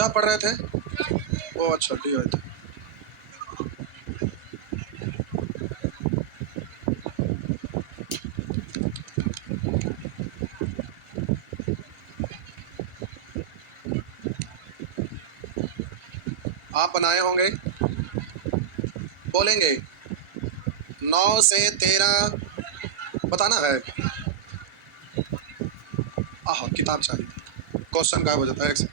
क्या पढ़ रहे थे? ओ अच्छा, डी थे। आप बनाए होंगे, बोलेंगे 9 से 13 बताना है। आह, किताब चाहिए, क्वेश्चन गायब हो जाता है। एक से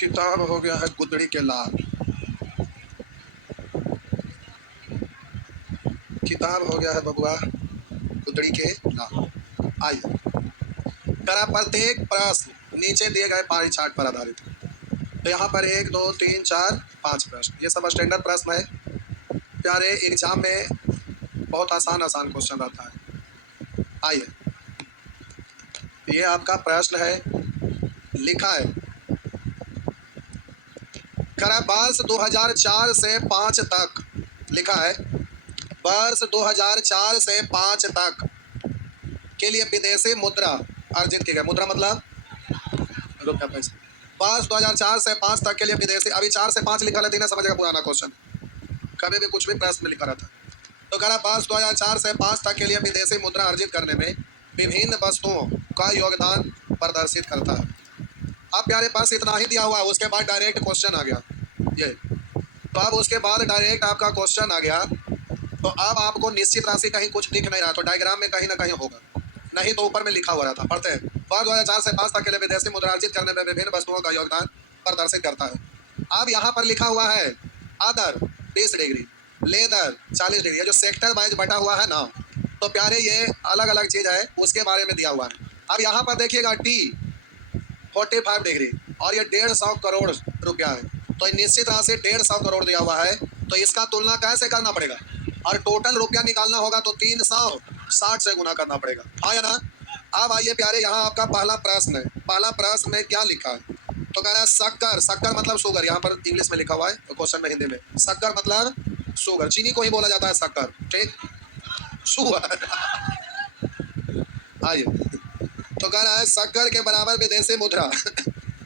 किताब हो गया है गुदड़ी के लाल, किताब हो गया है बबुआ गुदड़ी के लाल। आइए, करा प्रत्येक प्रश्न नीचे दिए गए पाई चार्ट पर आधारित है। तो यहाँ पर 1 2 3 4 5 प्रश्न, ये सब स्टैंडर्ड प्रश्न है प्यारे। एग्जाम में बहुत आसान आसान क्वेश्चन आता है। आइए, ये आपका प्रश्न है, लिखा है करा वर्ष 2004 से 5 तक, लिखा है वर्ष 2004 से 5 तक के लिए विदेशी मुद्रा अर्जित की गई। मुद्रा मतलब रुपया पैसा। वर्ष 2004 से 5 तक के लिए विदेशी, अभी 4 से 5 लिखा लेती ना, समझेगा पुराना क्वेश्चन, कभी भी कुछ भी प्रश्न में लिखा रहता है। तो कह रहा वर्ष 2004 से 5 तक के लिए विदेशी मुद्रा अर्जित करने में विभिन्न वस्तुओं का योगदान प्रदर्शित करता है। अब प्यारे पास इतना ही दिया हुआ है, उसके बाद डायरेक्ट क्वेश्चन आ गया ये। तो अब उसके बाद डायरेक्ट आपका क्वेश्चन आ गया। तो अब आपको निश्चित राशि कहीं कुछ दिख नहीं रहा, तो डायग्राम में कहीं ना कहीं होगा, नहीं तो ऊपर में लिखा हुआ रहता। पढ़ते हैं, वर्ष 2004 से 5 तक के लिए विदेशी मुद्रा अर्जित करने में विभिन्न वस्तुओं का योगदान प्रदर्शित करता है। अब यहाँ पर लिखा हुआ है अदर 20 डिग्री, लेदर 40 डिग्री, ये जो सेक्टर वाइज बटा हुआ है ना, तो प्यारे ये अलग अलग चीज है, उसके बारे में दिया हुआ है। अब यहाँ पर देखिएगा टी 45 डिग्री और ये 150 करोड़ रुपया है, तो निश्चित राशि 150 करोड़ दिया हुआ है, तो इसका तुलना कैसे करना पड़ेगा, और टोटल रुपया निकालना होगा तो 360 से गुना करना पड़ेगा, हाँ या ना। अब आइए प्यारे, यहाँ आपका पहला प्रश्न है। पहला प्रश्न में क्या लिखा है, तो कह रहा है शक्कर, शक्कर मतलब शुगर, यहाँ पर इंग्लिश में लिखा हुआ है, तो क्वेश्चन में हिंदी में शक्कर मतलब शुगर, चीनी को ही बोला जाता है शक्कर, ठीक, शुगर। आइए, तो कह रहा है शक्कर के बराबर विदेशी मुद्रा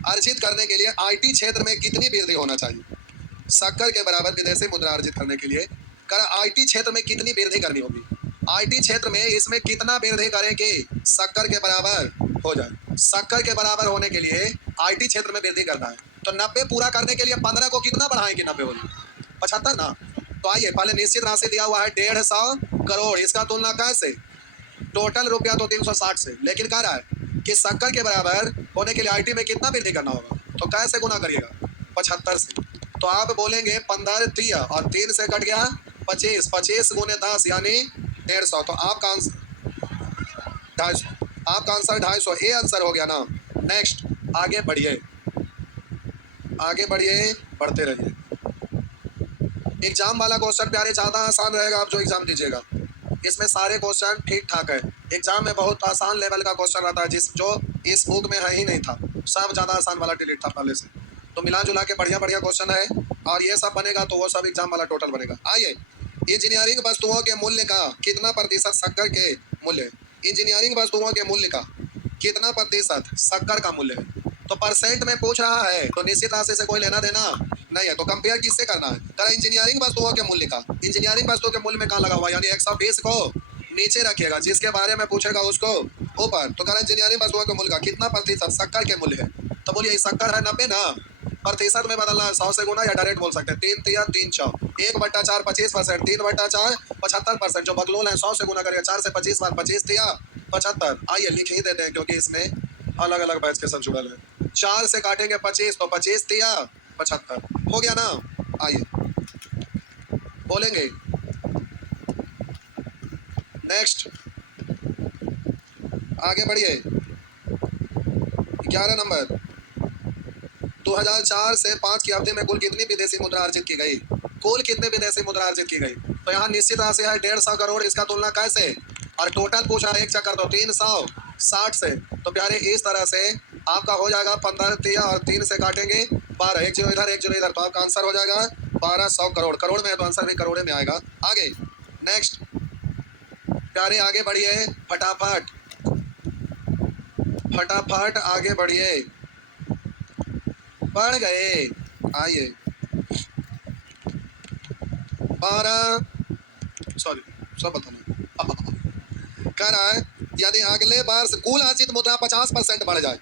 अर्जित करने के लिए आईटी क्षेत्र में कितनी वृद्धि होना चाहिए। शक्कर के बराबर विदेशी मुद्रा अर्जित करने के लिए कर आईटी क्षेत्र में कितनी वृद्धि करनी होगी, आईटी क्षेत्र में इसमें कितना वृद्धि करें कि शक्कर के बराबर हो जाए। शक्कर के बराबर होने के लिए आईटी क्षेत्र में वृद्धि करना है, तो 90 पूरा करने के लिए 15 को कितना बढ़ाएं कि 90 होगी 75 ना। तो आइए, पहले निश्चित राशि दिया हुआ है 150 करोड़, इसका तुलना कैसे, टोटल रुपया तो 360 से, लेकिन कह रहा है कि शक्कर के बराबर होने के लिए आईटी में कितना वृद्धि करना होगा, तो कैसे गुना करिएगा 75 से। तो आप बोलेंगे 15 3 और 3 से कट गया 25, 25 गुने 10 यानी 150, तो आपका आंसर 250, आपका आंसर 250, ये आंसर हो गया ना। नेक्स्ट, आगे बढ़िए, आगे बढ़िए, बढ़ते रहिए। एग्जाम वाला क्वेश्चन प्यारे ज़्यादा आसान रहेगा, आप जो एग्जाम दीजिएगा इसमें सारे क्वेश्चन ठीक ठाक है। एग्जाम में बहुत आसान लेवल का क्वेश्चन आता है, जिस जो इस बुक में है ही नहीं था, सब ज़्यादा आसान वाला डिलीट था पहले से। तो मिला जुला के बढ़िया बढ़िया क्वेश्चन है, और ये सब बनेगा तो वो सब एग्जाम वाला टोटल बनेगा। आइए, इंजीनियरिंग वस्तुओं के मूल्य का कितना प्रतिशत शक्कर के मूल्य, इंजीनियरिंग वस्तुओं के मूल्य का कितना प्रतिशत शक्कर का मूल्य है। तो परसेंट में पूछ रहा है, तो निश्चित राशि से कोई लेना देना नहीं है, तो कंपेयर किससे करना है, तो इंजीनियरिंग वस्तुओं के मूल्य का, इंजीनियरिंग वस्तुओं के मूल्य में कहाँ लगा हुआ, यानी 120 को नीचे रखिएगा, जिसके बारे में पूछेगा उसको ऊपर। तो कह इंजीनियरिंग वस्तुओं के मूल्य का कितना प्रतिशत शक्कर के मूल्य है, तो बोलिए शक्कर है 90 ना, प्रतिशत में बदलना है 100 से गुना, या डायरेक्ट बोल सकते हैं 3 3 3 6 1/4 25%, 3/4 75%, जो बगलोल है 100 से गुना करेगा, 4 से 25 बार 25 3 75। आइए लिख ही देते हैं, क्योंकि इसमें अलग अलग बैच के सब जुड़ल है। 4 से काटेंगे 25, तो 25 3 75 हो गया ना। आइए बोलेंगे नेक्स्ट, आगे बढ़िए। 11 नंबर, 2004 से 5 की अवधि में कुल कितनी विदेशी मुद्रा अर्जित की गई, कुल कितने विदेशी मुद्रा अर्जित की गई। तो यहाँ निश्चित राशि है 150 करोड़, इसका तुलना कैसे, और टोटल पूछा एक चक्कर तो 360 से। तो प्यारे इस तरह से आपका हो जाएगा 15 तिया और 3 से काटेंगे 12, 1 जीरो इधर 1 जीरो इधर, तो आपका आंसर हो जाएगा 1200 करोड़। करोड़ में है तो आंसर भी करोड़ में आएगा। आगे नेक्स्ट प्यारे आगे बढ़िए, फटाफट फटाफट आगे बढ़िए, बढ़ गए। आइए 12, सॉरी सब बताना कह रहा है यदि अगले वर्ष कुल अर्जित मुद्रा 50% बढ़ जाए,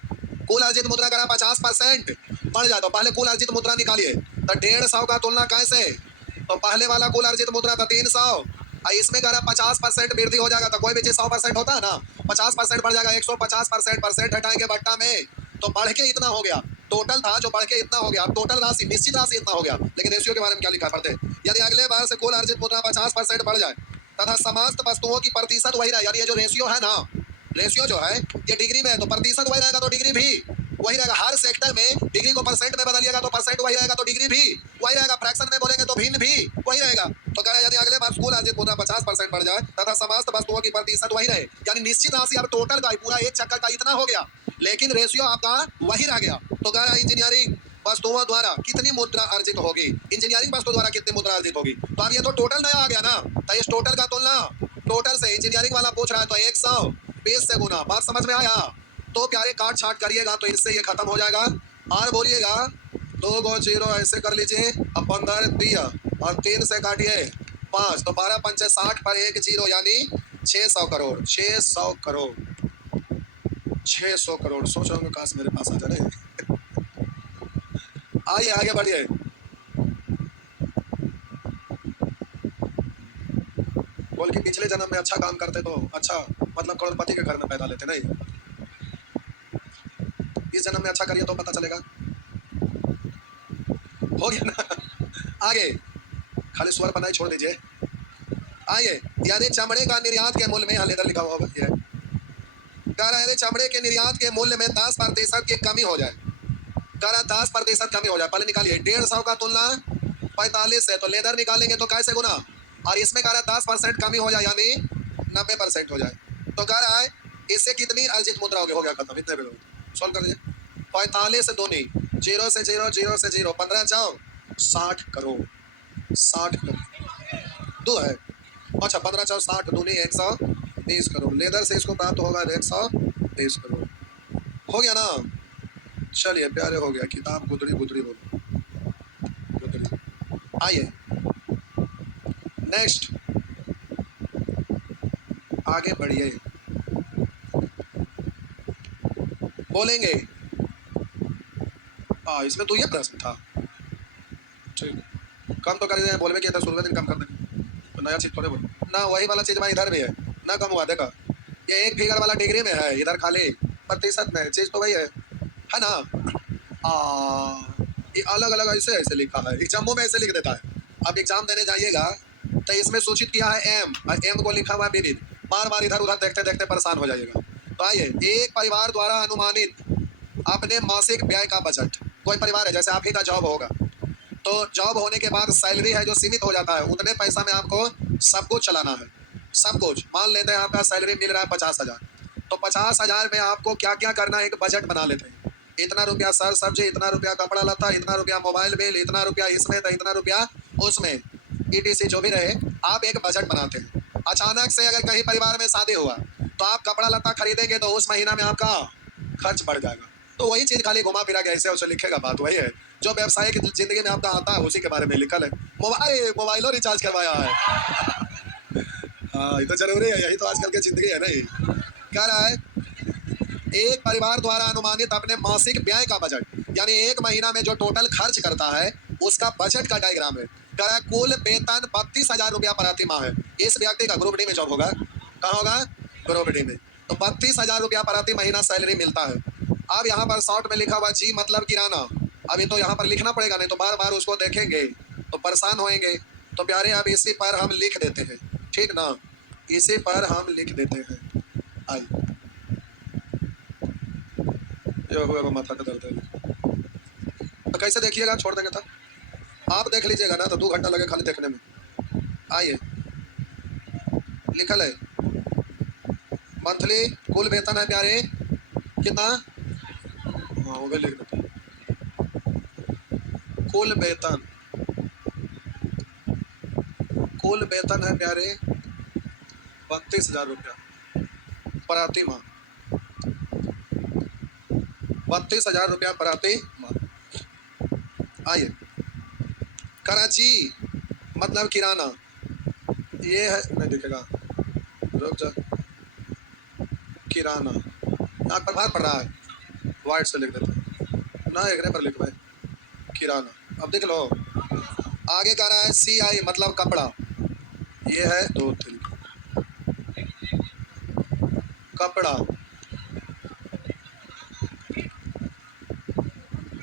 कुल अर्जित मुद्रा करा 50% बढ़ जाए, तो पहले कुल अर्जित मुद्रा निकालिए। तो 150 का तुलना कैसे, तो पहले वाला कुल अर्जित मुद्रा था 300 और इसमें करा 50% वृद्धि हो जाएगा। तो कोई भी चीज 100% होता है ना, 50% बढ़ जाएगा, 150% परसेंट हटाएंगे बट्टा में तो बढ़ के इतना हो गया। टोटल था जो बढ़ के इतना हो गया, टोटल राशि निश्चित राशि इतना हो गया। लेकिन रेशियो के बारे में क्या लिखा पढ़ते, यदि अगले बार से कुल अर्जित मुद्रा 50% बढ़ जाए तथा समस्त वस्तुओं की प्रतिशत वही रहे, यानी ये जो रेशियो है ना, रेशियो जो है ये डिग्री में है तो प्रतिशत वही रहेगा, तो डिग्री भी वही रहेगा। हर सेक्टर में डिग्री को परसेंट में बदलिएगा तो परसेंट वही रहेगा, तो डिग्री भी वही रहेगा। फ्रैक्शन में बोलेंगे तो भिन्न भी वही रहेगा। तो कह रहा है यदि अगले बार कुल अर्जित मुद्रा 50% बढ़ जाए तथा समस्त वस्तुओं की प्रतिशत वही रहे, यानी निश्चित राशि अब टोटल का पूरा एक चक्कर का इतना हो गया, लेकिन रेशियो आपका वही रह गया। तो कह रहा है इंजीनियरिंग वस्तुओं द्वारा कितनी मुद्रा अर्जित होगी, इंजीनियरिंग वस्तु द्वारा कितनी मुद्रा अर्जित होगी। तो अब ये तो टोटल नया आ गया ना, तो इस टोटल का तुलना टोटल से इंजीनियरिंग वाला पूछ रहा है तो 120 से गुना। बात समझ में आया, तो प्यारे काट छाट करिएगा तो इससे ये खत्म हो जाएगा। और बोलिएगा 2 गो जीरो ऐसे कर लीजिए, अब 15 दिया और 3 से काटिए 5, तो 12 पंचे 60 पर 1 जीरो यानी 600 करोड़। 600 करोड़ 600 करोड़। सोच रहा हूँ काश मेरे पास आ जाए। आइए आगे बढ़िए, बोल कि पिछले जन्म में अच्छा काम करते तो अच्छा मतलब करोड़पति के घर में पैदा लेते, नहीं इस जन्म में अच्छा करिए तो पता चलेगा। हो गया ना। आगे खाली स्वर बनाई छोड़ दीजिए। आइए यानी चमड़े का निर्यात के मूल्य में, यहाँ लेदर लिखा हुआ है, कह रहा है चमड़े के निर्यात के मूल्य में 10% की कमी हो जाए। कह रहा 10% कमी हो जाए, पहले निकालिए 150 का तुलना 45 से, तो लेदर निकालेंगे तो कैसे गुना, और इसमें कह रहा है 10% कमी हो जाए यानी 90% हो जाए। तो कह रहा है इससे कितनी अर्जित मुद्रा हो गया, खत्म। इतने भी सॉल्व कर दीजिए। 45 से दूनी, 0 से 0, 0 से 0, 15 चार 60 करोड़। 60 करोड़ दो है, अच्छा 15 चार 60 दूनी 120 करोड़। लेदर से इसको प्राप्त होगा 120 करोड़। हो गया ना, चलिए प्यारे हो गया। किताब गुदड़ी गुदड़ी हो गई। आइए नेक्स्ट आगे बढ़िए, बोलेंगे इसमें तो ये प्रश्न था, ठीक कम तो कर दें, बोलवे कि शुरू दिन कम कर देंगे तो नया चीज थोड़े बोले ना। वही वाला चीज भाई इधर भी है ना, कम हुआ देखा, ये एक फिगर वाला डिग्री में है, इधर खाली प्रतिशत में, चीज तो वही है ना। ये अलग अलग ऐसे ऐसे लिखा है, एग्जामों में ऐसे लिख देता है। अब एग्जाम देने जाइएगा तो इसमें सूचित किया है एम, और एम को लिखा हुआ है विविध। बार बार इधर उधर देखते देखते परेशान हो जाइएगा। तो आइए, एक परिवार द्वारा अनुमानित अपने मासिक व्यय का बजट। कोई परिवार है, जैसे आप ही का जॉब होगा, तो जॉब होने के बाद सैलरी है जो सीमित हो जाता है, उतने पैसा में आपको सब कुछ चलाना है। सब कुछ मान लेते हैं आपका सैलरी मिल रहा है 50,000, तो 50,000 में आपको क्या क्या करना है, एक बजट बना लेते हैं। इतना रुपया सर सब्जी, इतना रुपया कपड़ा लता, इतना रुपया मोबाइल बिल, इतना रुपया इसमें तो इतना रुपया उसमें, ETC जो भी रहे, आप एक बजट बनाते हैं। अचानक से अगर कहीं परिवार में शादी हुआ तो आप कपड़ा लता खरीदेंगे तो उस महीना में आपका खर्च बढ़ जाएगा। तो वही चीज खाली घुमा फिरा के ऐसे उसे लिखेगा, बात वही है जो व्यवसायिक जिंदगी में आपका आता है, उसी के बारे में लिखल है। मोबाइलों रिचार्ज करवाया है। हाँ ये तो जरूरी है, यही तो आजकल की जिंदगी है। नहीं कह रहा है एक परिवार द्वारा अनुमानित अपने मासिक व्यय का बजट, यानी एक महीना में जो टोटल खर्च करता है उसका बजट का डायग्राम है। कह रहा है कुल वेतन 32,000 रुपया प्रति माह है। इस व्यक्ति का ग्रुप डी में जॉब होगा, कहाँ होगा, ग्रुप डी में। तो 32,000 रुपया प्रति महीना सैलरी मिलता है। अब यहाँ पर शॉर्ट में लिखा हुआ जी मतलब किराना, अभी तो यहाँ पर लिखना पड़ेगा, नहीं तो बार बार उसको देखेंगे तो परेशान होएंगे। तो प्यारे अब इसी पर हम लिख देते हैं, ठीक ना, इसी पर हम लिख देते हैं। आइए हुआ माथा का दर्द है, तो कैसे देखिएगा, छोड़ देंगे तब आप देख लीजिएगा ना, तो 2 घंटा लगे खाली देखने में। आइए लिखल है मंथली कुल वेतन है प्यारे कितना, हाँ वो भी लिख देते हैं। कुल वेतन है प्यारे 32,000 रुपया प्रति माह। 32,000 रुपया प्रति माह। आइए, कराची मतलब किराना, ये है नहीं दिखेगा, रुक जा, किराना नाक पर भार पड़ रहा है, वाइट से लिख देते हैं ना, एक पर लिख भाई किराना। अब देख लो आगे कह रहा है CI मतलब कपड़ा, ये है 2 3 कपड़ा।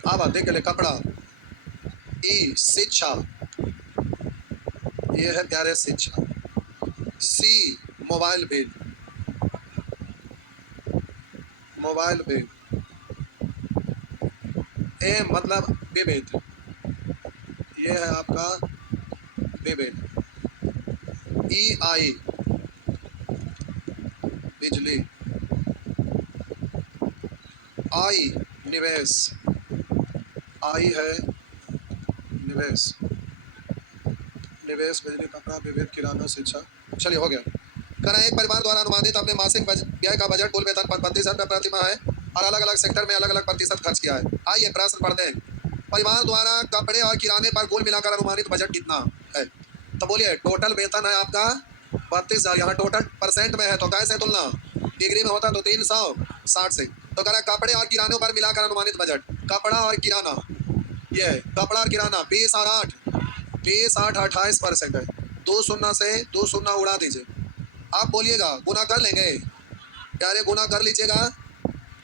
अब देख ले कपड़ा। ई शिक्षा, ये है प्यारे शिक्षा। C मोबाइल बिल, ए मतलब विविध, ये है आपका विविध। EI बिजली। I निवेश, I है निवेश, बिजली, कपड़ा, विविध, किराना, शिक्षा। चलिए हो गया। कह रहे हैं एक परिवार द्वारा अनुमानित अपने मासिक व्यय का बजट कुल वेतन 32,000 रुपये प्रति माह है और अलग अलग सेक्टर में अलग अलग प्रतिशत खर्च किया है। आइए प्रश्न पढ़ते हैं। परिवार द्वारा कपड़े और किराने पर कुल मिलाकर अनुमानित बजट कितना है? तो बोलिए टोटल वेतन है आपका 32,000, यहाँ टोटल परसेंट में है तो कैसे तुलना, डिग्री में होता तो 360 से। तो कह रहा कपड़े और किरानों पर मिलाकर अनुमानित बजट, कपड़ा और किराना, ये है कपड़ा और किराना 20 और 8, 28% है। 2 शून्य से 2 शून्य उड़ा दीजिए। आप बोलिएगा गुना कर लेंगे प्यारे, गुना कर लीजिएगा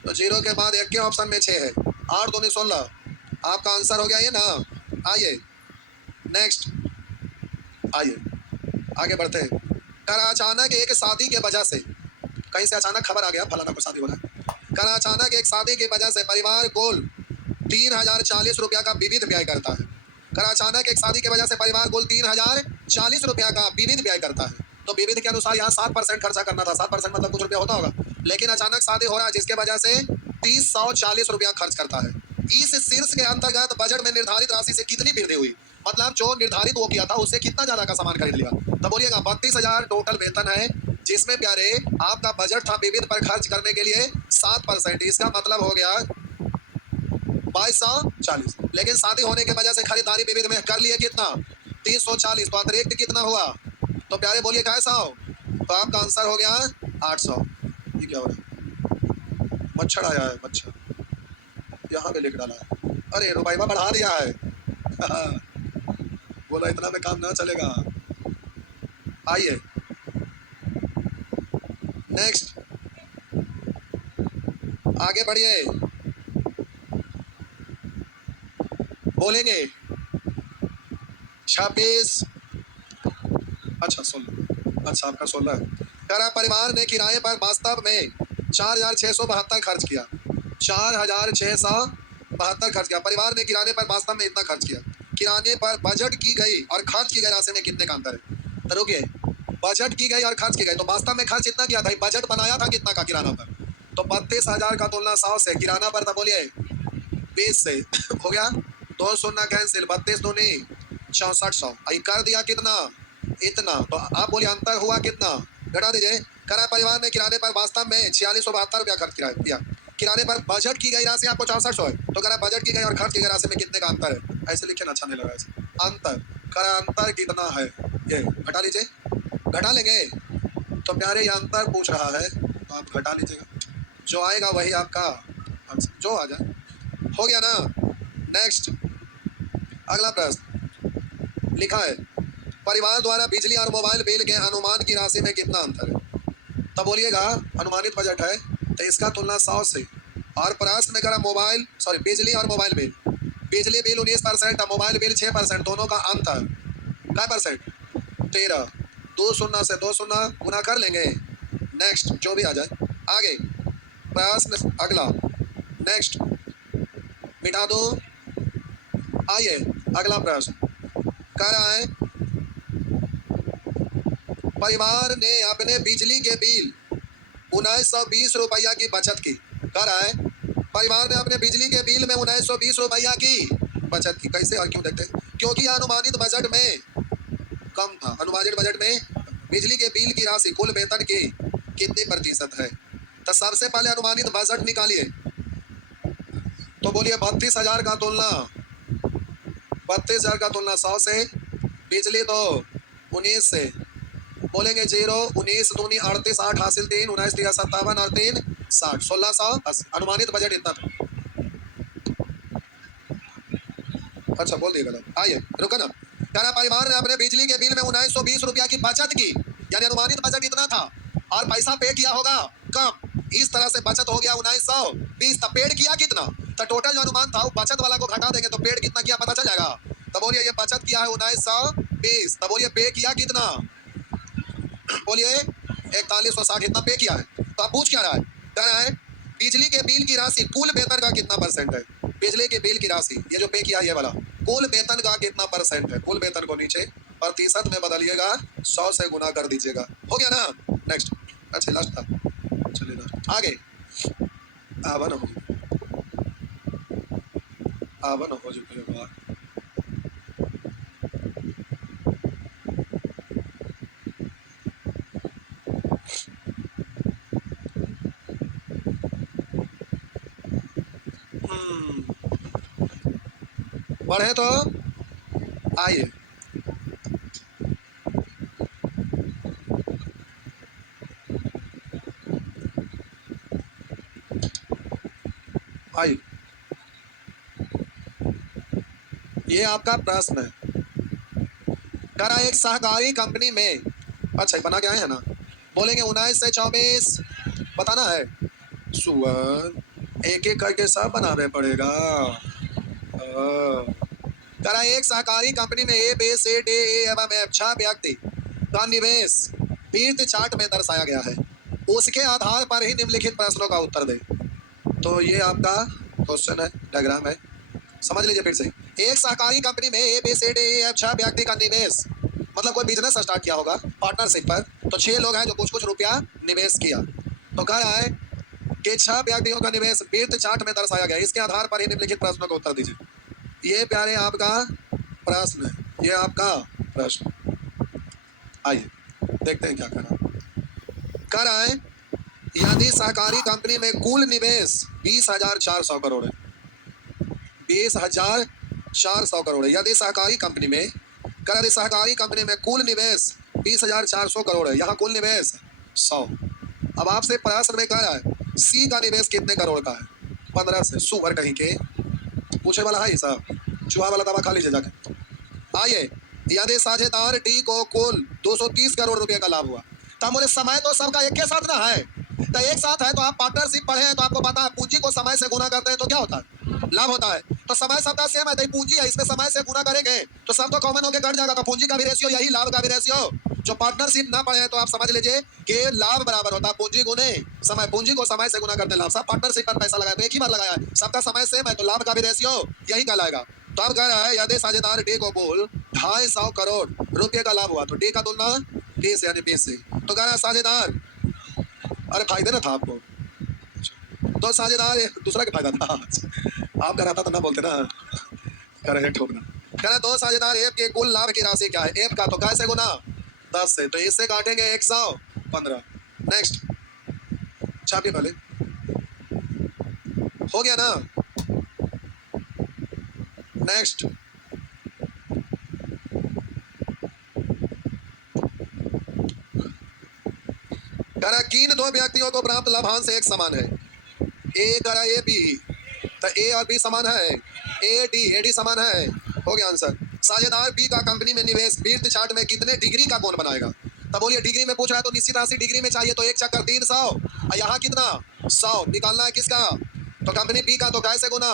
तो 0 के बाद एक के ऑप्शन में 6 है, 8 दूनी 16, आपका आंसर हो गया ये ना। आइए नेक्स्ट, आइए आगे बढ़ते हैं। कर अचानक एक शादी के वजह से, कहीं से अचानक खबर आ गया फलाना को शादी हो रहा है। कर अचानक एक शादी की वजह से परिवार कुल 3,040 रुपया का विविध व्यय करता है। कर अचानक एक शादी की वजह से परिवार कुल 3,040 रुपया का विविध व्यय करता है। तो विविध के अनुसार यहाँ 7% खर्चा करना था, 7% मतलब कुछ रुपया होता होगा, लेकिन अचानक शादी हो रहा है जिसके वजह से 340 रुपया खर्च करता है। इस शीर्ष के अंतर्गत बजट में निर्धारित राशि से कितनी वृद्धि हुई, मतलब जो निर्धारित वो किया था उससे कितना ज्यादा का सामान खरीद लिया। तो बोलिएगा 32,000 टोटल वेतन है जिसमें प्यारे आपका बजट था विविध पर खर्च करने के लिए 7%, इसका मतलब हो गया 2240। लेकिन शादी होने की वजह से खरीदारी विविध में कर लिए कितना 340, तो अतिरिक्त कितना हुआ, तो प्यारे बोलिए कैसा हो, तो आपका आंसर हो गया 800। ये क्या हो रहा है, मच्छर आया है, मच्छर यहाँ पे लिख डाला है, अरे रुपया बढ़ा दिया है बोला इतना में काम ना चलेगा। आइए नेक्स्ट, आगे बढ़िए, बोलेंगे 26, अच्छा 16, अच्छा आपका 16 है। कह रहा परिवार ने किराए पर वास्तव में 4,672 खर्च किया, 4,672 खर्च किया। परिवार ने किराने पर वास्तव में इतना खर्च किया। किराने पर बजट की गई और खर्च की गई राशि में कितने का अंतर है, तो रुकिए, बजट की गई और खर्च की गई, तो वास्तव में खर्च इतना किया था, बजट बनाया था कितना का किराना पर, तो 32,000 का तुलना 100 से, किराना पर था बोलिए 20 से हो गया, 2 शून्य कैंसिल, 32 दूनी 6400, कर दिया कितना इतना, तो आप बोलिए अंतर हुआ कितना, घटा दीजिए। करा परिवार ने किराने पर वास्तव में 4672 रुपया खर्च किया। किराने पर बजट की गई राशि आपको 6400 है, तो करा बजट की गई और खर्च की गई राशि में कितने का अंतर है, ऐसे लिखे ना, अच्छा नहीं लगा ऐसे, अंतर करा अंतर कितना है, ये घटा लीजिए, घटा लेंगे तो प्यारे ये अंतर पूछ रहा है तो आप घटा लीजिएगा, जो आएगा वही आपका आंसर, जो आ जाए हो गया ना। नेक्स्ट अगला प्रश्न लिखा है परिवार द्वारा बिजली और मोबाइल बिल के अनुमान की राशि में कितना अंतर है, तब बोलिएगा अनुमानित बजट है तो इसका तुलना 100 से, और प्रश्न में करा बिजली और मोबाइल बिल, बिजली बिल 19% और मोबाइल बिल 6%, दोनों का अंतर क्या परसेंट 13, 2 शून्य से 2 शून्य गुना कर लेंगे। नेक्स्ट जो भी आ जाए, आगे प्रश्न अगला, नेक्स्ट मिटा दो। आइए अगला प्रश्न कह रहा है परिवार ने अपने बिजली के बिल 1920 रुपया की बचत की, कह रहा है परिवार ने अपने बिजली के बिल में 1920 रुपया की बचत की। कैसे और क्यों देखते हैं? क्योंकि अनुमानित बजट में कम था। अनुमानित बजट में बिजली के बिल की राशि कुल वेतन की कितनी प्रतिशत है? तो सबसे पहले अनुमानित बजट निकालिए। तो बोलिए 32,000 का तुलना 100 से, बिजली तो 19 से, बोलेंगे 0, 19 दूनी 38, 8 हासिल 3, 19 3 57 और 3 60, 1680। अनुमानित बजट इतना था। अच्छा बोल दिए गलत। आइए रुको ना। कह रहा परिवार ने अपने बिजली के बिल में 1920 रुपया की बचत की, यानी अनुमानित बजट इतना था और पैसा पे किया होगा कम। इस तरह से बचत हो गया 1920। तब पेड किया कितना? तो टोटल जो अनुमान था वो बचत वाला को घटा देंगे तो पेड कितना किया पता चल जाएगा। तो बोलिए ये बचत किया है 1920। तो बोलिए पे किया कितना? बोलिए 4160 इतना पे किया है। तो आप पूछ क्या रहा है? कह रहा है बिजली के बिल की राशि कुल वेतन का कितना परसेंट है? बिजली के बिल की राशि ये जो पे किया ये वाला कुल वेतन का कितना परसेंट है? कुल वेतन को नीचे प्रतिशत में बदलिएगा, 100 से गुना कर दीजिएगा। हो गया ना? नेक्स्ट। अच्छा लास्ट था, चलिए लास्ट आगे। आवन हो चुके हैं। बढ़े तो आइए। आइए ये आपका प्रश्न है। करा एक सहकारी कंपनी में, अच्छा बना के आए हैं ना, बोलेंगे 19 से 24 बताना है। सुअर एक एक करके सब बनावे पड़ेगा। करा एक सहकारी कंपनी में ए बी सी डी ई एवं एफ 6 व्यक्ति का निवेश तीर्थ चार्ट में दर्शाया गया है। उसके आधार पर ही निम्नलिखित प्रश्नों का उत्तर दें। तो ये आपका क्वेश्चन है, डायग्राम है, समझ लीजिए फिर से। एक सहकारी कंपनी में A B C D E F 6 व्यक्ति का निवेश, मतलब कोई बिजनेस स्टार्ट किया होगा पार्टनरशिप पर, तो 6 लोग हैं जो कुछ कुछ रुपया निवेश किया। तो कह रहा है कि 6 व्यक्तियों का निवेश तीर्थ चार्ट में दर्शाया गया, इसके आधार पर ही निम्नलिखित प्रश्नों का उत्तर दीजिए। ये प्यारे आपका प्रश्न है, ये आपका प्रश्न। आइए देखते हैं क्या कह रहा है। यदि सहकारी कंपनी में कुल निवेश 20,400 करोड़ है, 20,400 करोड़ है। यदि सहकारी कंपनी में, यदि सहकारी कंपनी में कुल निवेश 20,400 करोड़ है, यहाँ कुल निवेश 100। अब आपसे प्रश्न में कह रहा है सी का निवेश कितने करोड़ का है? 15 से। सुअर कहीं के पूछे वाला है साहब, चूहा वाला दवा खा लीजिए जाके। आइए, यदि साझेदार डी को कुल 230 करोड़ रुपए का लाभ हुआ, तो बोले समय तो सबका एक के साथ ना है, तो एक साथ है। तो आप पार्टनरशिप पढ़े हैं तो आपको पता है पूंजी को समय से गुना करते हैं तो क्या होता है? लाभ होता है। तो समय सबका सेम है, तो पूंजी है, इसमें समय से गुना करेंगे तो सब तो कॉमन होकर कट जाएगा। तो पूंजी का भी रेशियो यही, लाभ का भी रेशियो। जो पार्टनरशिप ना पढ़े तो आप समझ लीजिए कि लाभ बराबर होता है पूंजी गुने समय। पूंजी को समय से गुना करते हैं लाभ। सब पार्टनरशिप पर पैसा लगाया तो एक ही बार लगाया है, सबका समय सेम है, तो लाभ का भी रेशियो यही कहलाएगा। तो अब कह रहा है यदि साझेदार डी को कुल 250 करोड़ रुपए का लाभ हुआ, तो डी का तुलना 20 यानी 20 से। तो कह रहा है साझेदार, अरे फायदे ना था आपको, तो साझेदार दूसरा क्या फायदा था? आप कराता तो ना बोलते ना, करे ठोकना। कह रहा दो साझेदार एफ के कुल लाभ की राशि क्या है? एफ का तो कैसे गुना 10 से, तो इससे काटेंगे 115। नेक्स्ट छापिए पहले, हो गया ना? नेक्स्ट करा किन दो व्यक्तियों को प्राप्त लाभांश एक समान है? ए करा ए बी, तो ए और बी समान है, ए डी समान है। हो गया आंसर। साझेदार बी का कंपनी में निवेश तीर्थ चार्ट में कितने डिग्री का कोण बनाएगा? तब बोलिए डिग्री में पूछ रहा है तो निश्चित राशि डिग्री में चाहिए, तो एक चक्कर 300 और यहाँ कितना 100 निकालना है किसका? तो कंपनी बी का तो कैसे गुना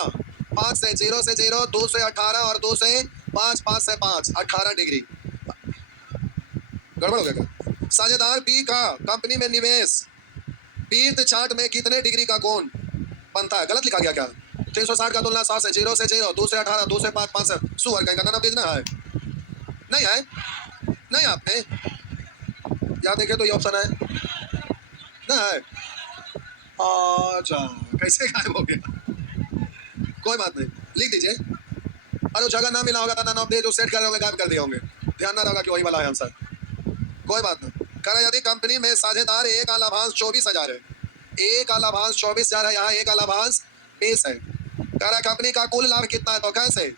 5 से, 0 से 0, 2 से 18 और 2 से 5, 5 से 5, 18 डिग्री। गड़बड़ हो गया। साझेदार बी का कंपनी में निवेश तीर्थ चार्ट में कितने डिग्री का कोण बनता है? गलत लिखा गया क्या? 360 का तुलना 100 से, 0 से 0, 2 से 18, 2 से 5, 5 से। सुअर कहीं का भेजना है? नहीं है, नहीं आपने यहाँ देखे तो ये ऑप्शन है ना है। अच्छा कैसे गायब हो गया? कोई बात नहीं, लिख दीजिए। अरे जगह ना मिला होगा तो नन ऑफ दे जो सेट कर रहे होंगे गायब कर दिए होंगे, ध्यान ना रहा कि वही वाला है आंसर। कोई बात नहीं। कह रहा यदि कंपनी में साझेदार एक का लाभांश 24,000 है, एक का लाभांश 24,000 है, यहाँ एक का लाभांश 20 है। कह रहा कंपनी का कुल लाभ कितना है, तो कैसे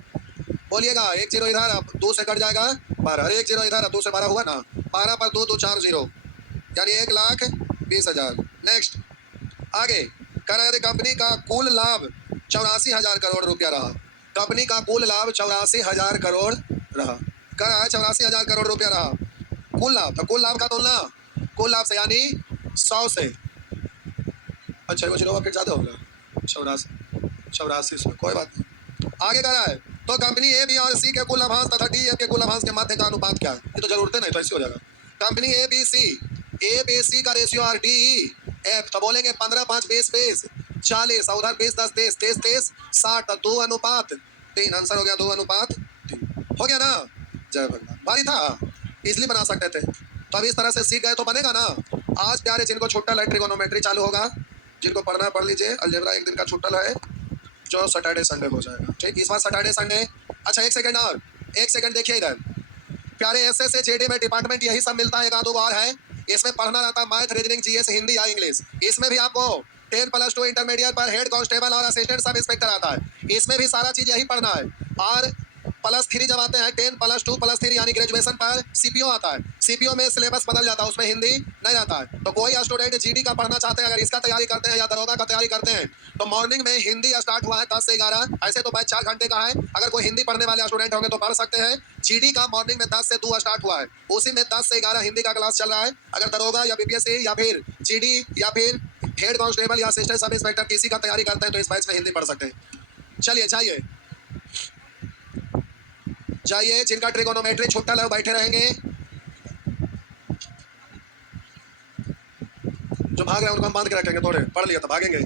बोलिएगा, एक जीरो इधर, अब 2 से कट जाएगा 12, एक जीरो इधर, 2 से 12 हुआ ना, 12 पर 2 4 जीरो, यानी 1,20,000। नेक्स्ट आगे कह रहा यदि कंपनी का कुल लाभ 84,000 करोड़ रुपया रहा, कंपनी का कुल लाभ 84,000 करोड़ रहा, कह रहा है 84,000 करोड़ रुपया रहा कुल लाभ, तो कुल लाभ का तुलना कुल लाभ से यानी 100 से, अच्छा वो जीरो फिर ज्यादा होगा, 84 से, कोई बात नहीं। आगे कह रहा है तो कंपनी ए बी और सी के कुल लाभांश तथा डी एफ के कुल लाभांश के मध्य का अनुपात क्या है, ये तो जरूरत नहीं तो ऐसे हो जाएगा। कंपनी ए बी सी का रेशियो और डी एफ, तो बोलेंगे 15 5 20 40, उधर 20 10 23 23 23 60, 2 अनुपात 3, आंसर हो गया 2 अनुपात 3, हो गया ना। जय भगवान, भारी था, इजली बना सकते थे, तो अब इस तरह से सीख गए तो बनेगा ना। आज प्यारे जिनको छुट्टल है ट्रिगोनोमेट्री चालू होगा, जिनको पढ़ना पढ़ लीजिए, अलजेब्रा एक दिन का छुट्टल है जो सैटरडे संडे हो जाएगा, ठीक, इस बार सैटरडे संडे। अच्छा एक सेकंड और, एक सेकंड देखिए इधर प्यारे, एसएस से जेडी में डिपार्टमेंट यही सब मिलता है, एक आधो बार है, इसमें पढ़ना रहता है मैथ रीजनिंग जीएस हिंदी या इंग्लिश। इसमें भी आपको 10+2 इंटरमीडिएट पर हेड कांस्टेबल और असिस्टेंट सब इंस्पेक्टर आता है, इसमें भी सारा चीज यही पढ़ना है। और +3 जब आते हैं 10+2+3 यानी ग्रेजुएशन पर सीपीओ आता है, सीपीओ में सिलेबस बदल जाता है, उसमें हिंदी नहीं आता है। तो कोई स्टूडेंट जीडी का पढ़ना चाहते हैं, अगर इसका तैयारी करते हैं या दरोगा का तैयारी करते हैं, तो मॉर्निंग में हिंदी स्टार्ट हुआ है 10 से 11, ऐसे तो बैच 4 घंटे का है, अगर कोई हिंदी पढ़ने वाले स्टूडेंट होंगे तो पढ़ सकते हैं। जीडी का मॉर्निंग में 10 से 2 स्टार्ट हुआ है, उसी में 10 से 11 हिंदी का क्लास चल रहा है। अगर दरोगा या बीपीएससी या फिर जीडी या फिर हेड कांस्टेबल या असिस्टेंट सब इंस्पेक्टर किसी का तैयारी करते हैं तो इस बैच में हिंदी पढ़ सकते हैं। चलिए जाइए जाइए, जिनका ट्रिगोनोमेट्री छुट्टल है वो बैठे रहेंगे, जो भाग रहे हैं उनको हम बांध के रखेंगे, थोड़े पढ़ लिया तो भागेंगे।